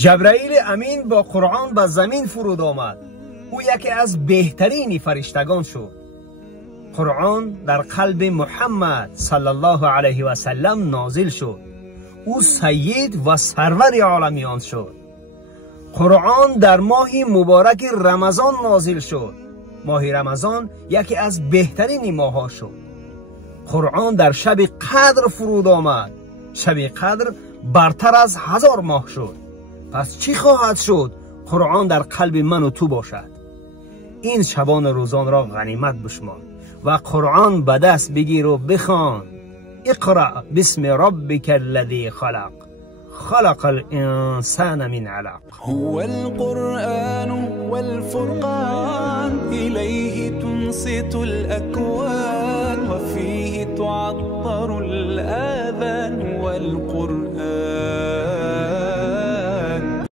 جبرائیل امین با قرآن به زمین فرود آمد. او یکی از بهترین فرشتگان شد. قرآن در قلب محمد صلی الله علیه و سلم نازل شد. او سید و سرور عالمیان شد. قرآن در ماه مبارک رمضان نازل شد. ماه رمضان یکی از بهترین ماه‌ها شد. قرآن در شب قدر فرود آمد. شب قدر برتر از 1000 ماه شد. پس چی خواهد شد قرآن در قلب من و تو باشد؟ این شبان روزان را غنیمت بشمار و قرآن به دست بگیر و بخوان. اقرأ باسم ربک الذی خلق خلق الانسان من علق. هو القرآن والفرقان إليه تنصت الأكوان وفيه تعطر الآذان والقرآن